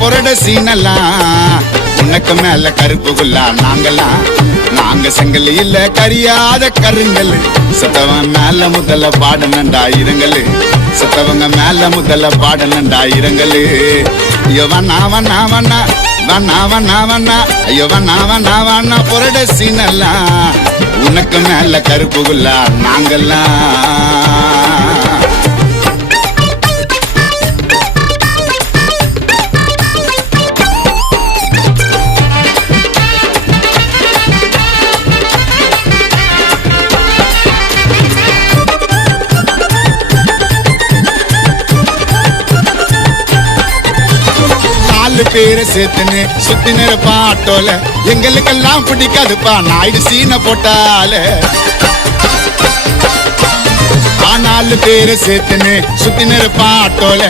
பொரட சீனெல்லாம் உனக்கு மேல கருப்புகுல்லா நாங்கெல்லாம் நாங்க செங்கல் இல்ல கரியாத கருங்கல் சத்தவன் மேல முதல்ல பாடனண்டா இரங்கல் சத்தவங்க மேல முதல்ல பாடனண்டா இரங்கல் ஐயோ வண்ணா ஐயோ வண்ணா பொரட சீனெல்லாம் உனக்கு மேல கருப்புகுல்லா நாங்கெல்லாம். பேரை சேர்த்துன்னு சுத்தி நிறப்பா ஆட்டோல எங்களுக்கெல்லாம் பிடிக்காதுப்பா நாயுடு சீனை போட்டால. ஆனாலும் பேரை சேர்த்துன்னு சுத்தி நிறப்பா ஆட்டோல